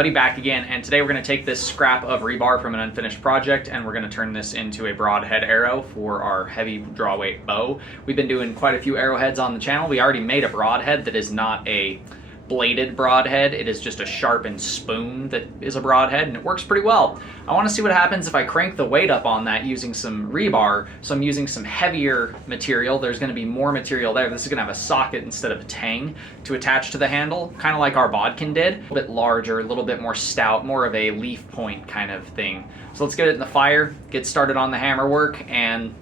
Buddy back again, and today we're going to take this scrap of rebar from an unfinished project and we're going to turn this into a broadhead arrow for our heavy draw weight bow. We've been doing quite a few arrowheads on the channel. We already made a broadhead that is not a bladed broadhead. It is just a sharpened spoon that is a broadhead, and it works pretty well. I want to see what happens if I crank the weight up on that using some rebar. So I'm using some heavier material. There's going to be more material there. This is going to have a socket instead of a tang to attach to the handle, kind of like our bodkin did. A little bit larger, a little bit more stout, more of a leaf point kind of thing. So let's get it in the fire, get started on the hammer work, and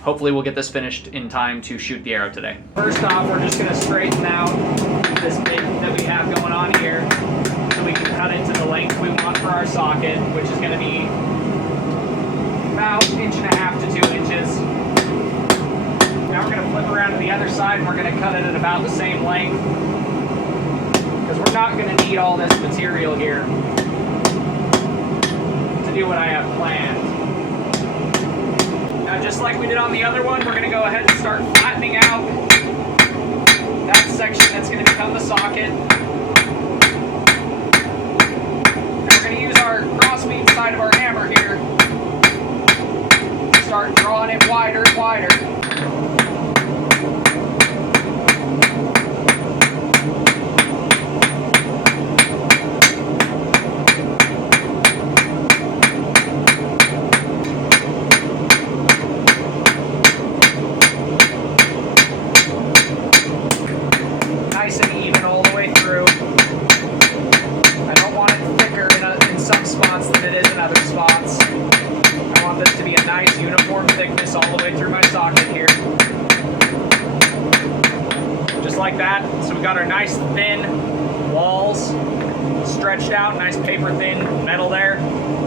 hopefully we'll get this finished in time to shoot the arrow today. First off, we're just going to straighten out this bit that we have going on here so we can cut it to the length we want for our socket, which is going to be about 1.5 to 2 inches. Now we're going to flip around to the other side and we're going to cut it at about the same length, because we're not going to need all this material here to do what I have planned. Now, just like we did on the other one, we're going to go ahead and start flattening out that section that's going to become the socket. And we're going to use our crossbeam side of our hammer here to start drawing it wider and wider. Like that. So we got our nice thin walls stretched out, nice paper thin metal there.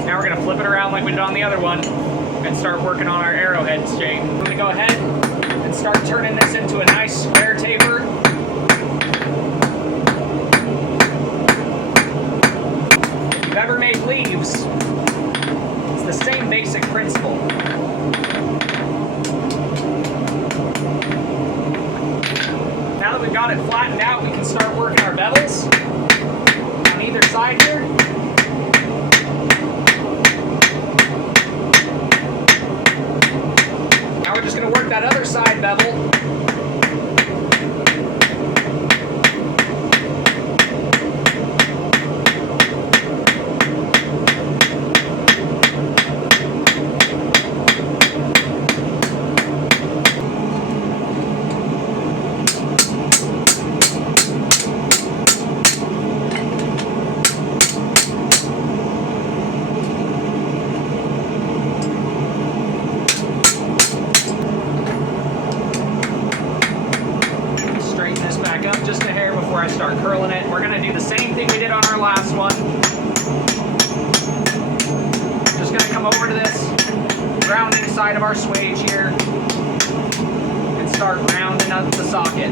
Now we're going to flip it around like we did on the other one and start working on our arrowhead shape. We're going to go ahead and start turning this into a nice square taper. If you've ever made leaves, it's the same basic principle. Now that we've got it flattened out, we can start working our bevels on either side here. Now we're just going to work that other side bevel. Just a hair before I start curling it. We're going to do the same thing we did on our last one. Just going to come over to this rounding side of our swage here and start rounding up the socket.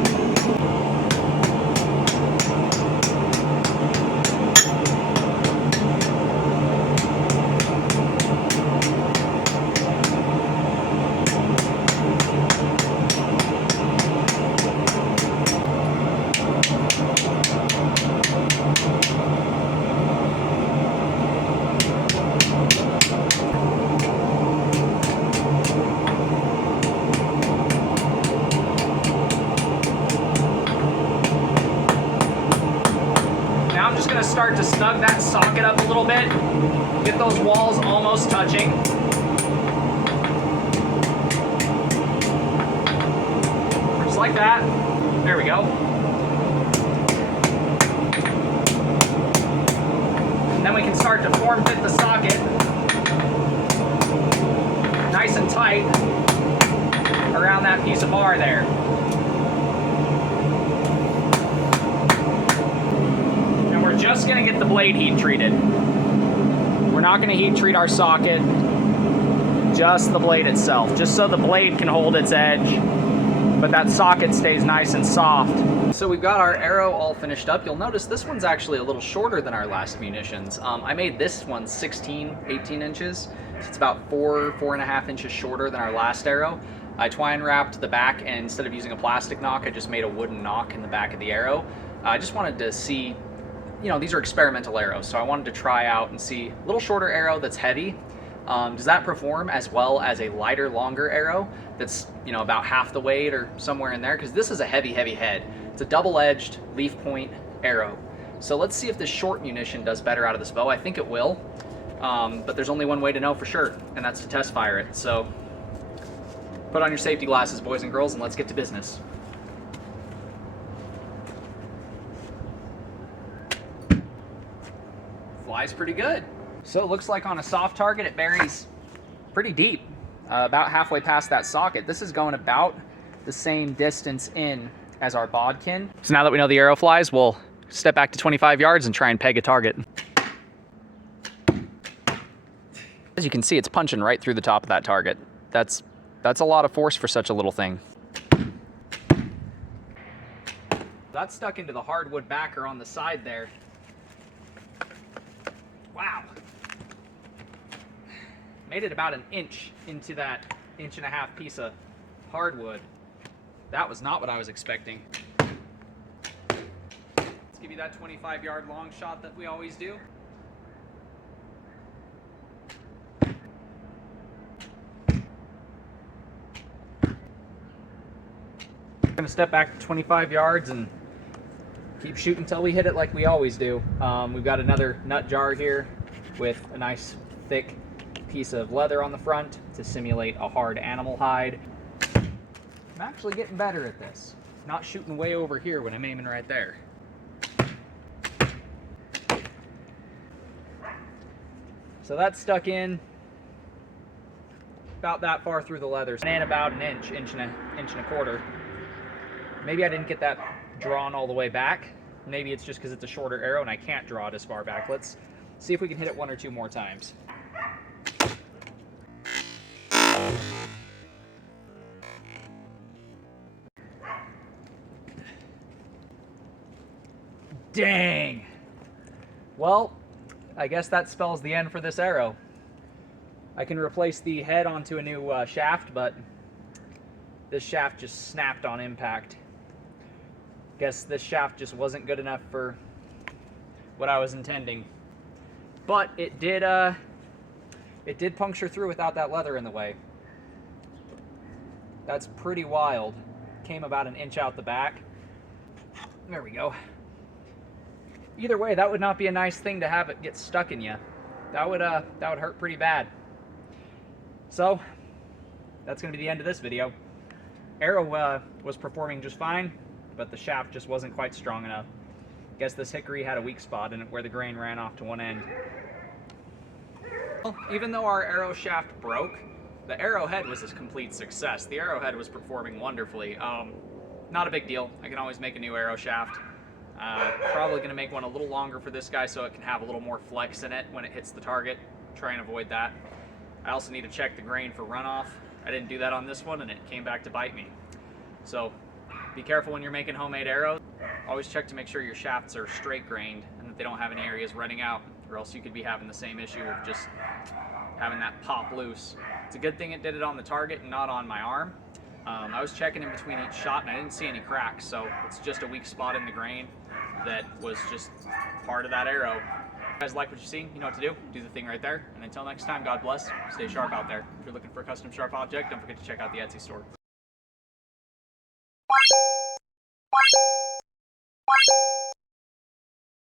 Start to snug that socket up a little bit, get those walls almost touching. Just like that. There we go. And then we can start to form fit the socket nice and tight around that piece of bar there. Just going to get the blade heat treated. We're not going to heat treat our socket, just the blade itself, just so the blade can hold its edge, but that socket stays nice and soft. So we've got our arrow all finished up. You'll notice this one's actually a little shorter than our last munitions. I made this one 18 inches. So it's about 4.5 inches shorter than our last arrow. I twine wrapped the back, and instead of using a plastic knock, I just made a wooden knock in the back of the arrow. I just wanted to see you know, these are experimental arrows, so I wanted to try out and see a little shorter arrow that's heavy. Does that perform as well as a lighter, longer arrow that's, you know, about half the weight or somewhere in there? Because this is a heavy, heavy head. It's a double-edged leaf point arrow. So let's see if this short munition does better out of this bow. I think it will, but there's only one way to know for sure, and that's to test fire it. So put on your safety glasses, boys and girls, and let's get to business. Flies pretty good. So it looks like on a soft target it buries pretty deep, about halfway past that socket. This is going about the same distance in as our bodkin. So now that we know the arrow flies, we'll step back to 25 yards and try and peg a target. As you can see, it's punching right through the top of that target. That's a lot of force for such a little thing. That's stuck into the hardwood backer on the side there. Wow. Made it about an inch into that 1.5 inch piece of hardwood. That was not what I was expecting. Let's give you that 25-yard long shot that we always do. I'm gonna step back 25 yards and keep shooting until we hit it like we always do. We've got another nut jar here with a nice thick piece of leather on the front to simulate a hard animal hide. I'm actually getting better at this. Not shooting way over here when I'm aiming right there. So that's stuck in about that far through the leather, and about an inch and a quarter. Maybe I didn't get that drawn all the way back. Maybe it's just because it's a shorter arrow and I can't draw it as far back. Let's see if we can hit it 1 or 2 more times. Dang! Well, I guess that spells the end for this arrow. I can replace the head onto a new shaft, but this shaft just snapped on impact. Guess this shaft just wasn't good enough for what I was intending. But it did puncture through without that leather in the way. That's pretty wild. Came about an inch out the back. There we go. Either way, that would not be a nice thing to have it get stuck in you. That would hurt pretty bad. So that's going to be the end of this video. Arrow was performing just fine, but the shaft just wasn't quite strong enough. Guess this hickory had a weak spot in it where the grain ran off to one end. Well, even though our arrow shaft broke, the arrowhead was a complete success. The arrowhead was performing wonderfully. Not a big deal. I can always make a new arrow shaft. Probably going to make one a little longer for this guy so it can have a little more flex in it when it hits the target. Try and avoid that. I also need to check the grain for runoff. I didn't do that on this one and it came back to bite me. So be careful when you're making homemade arrows. Always check to make sure your shafts are straight grained and that they don't have any areas running out, or else you could be having the same issue of just having that pop loose. It's a good thing it did it on the target and not on my arm. I was checking in between each shot and I didn't see any cracks, so it's just a weak spot in the grain that was just part of that arrow. If you guys like what you see, you know what to do. Do the thing right there. And until next time, God bless. Stay sharp out there. If you're looking for a custom sharp object, don't forget to check out the Etsy store.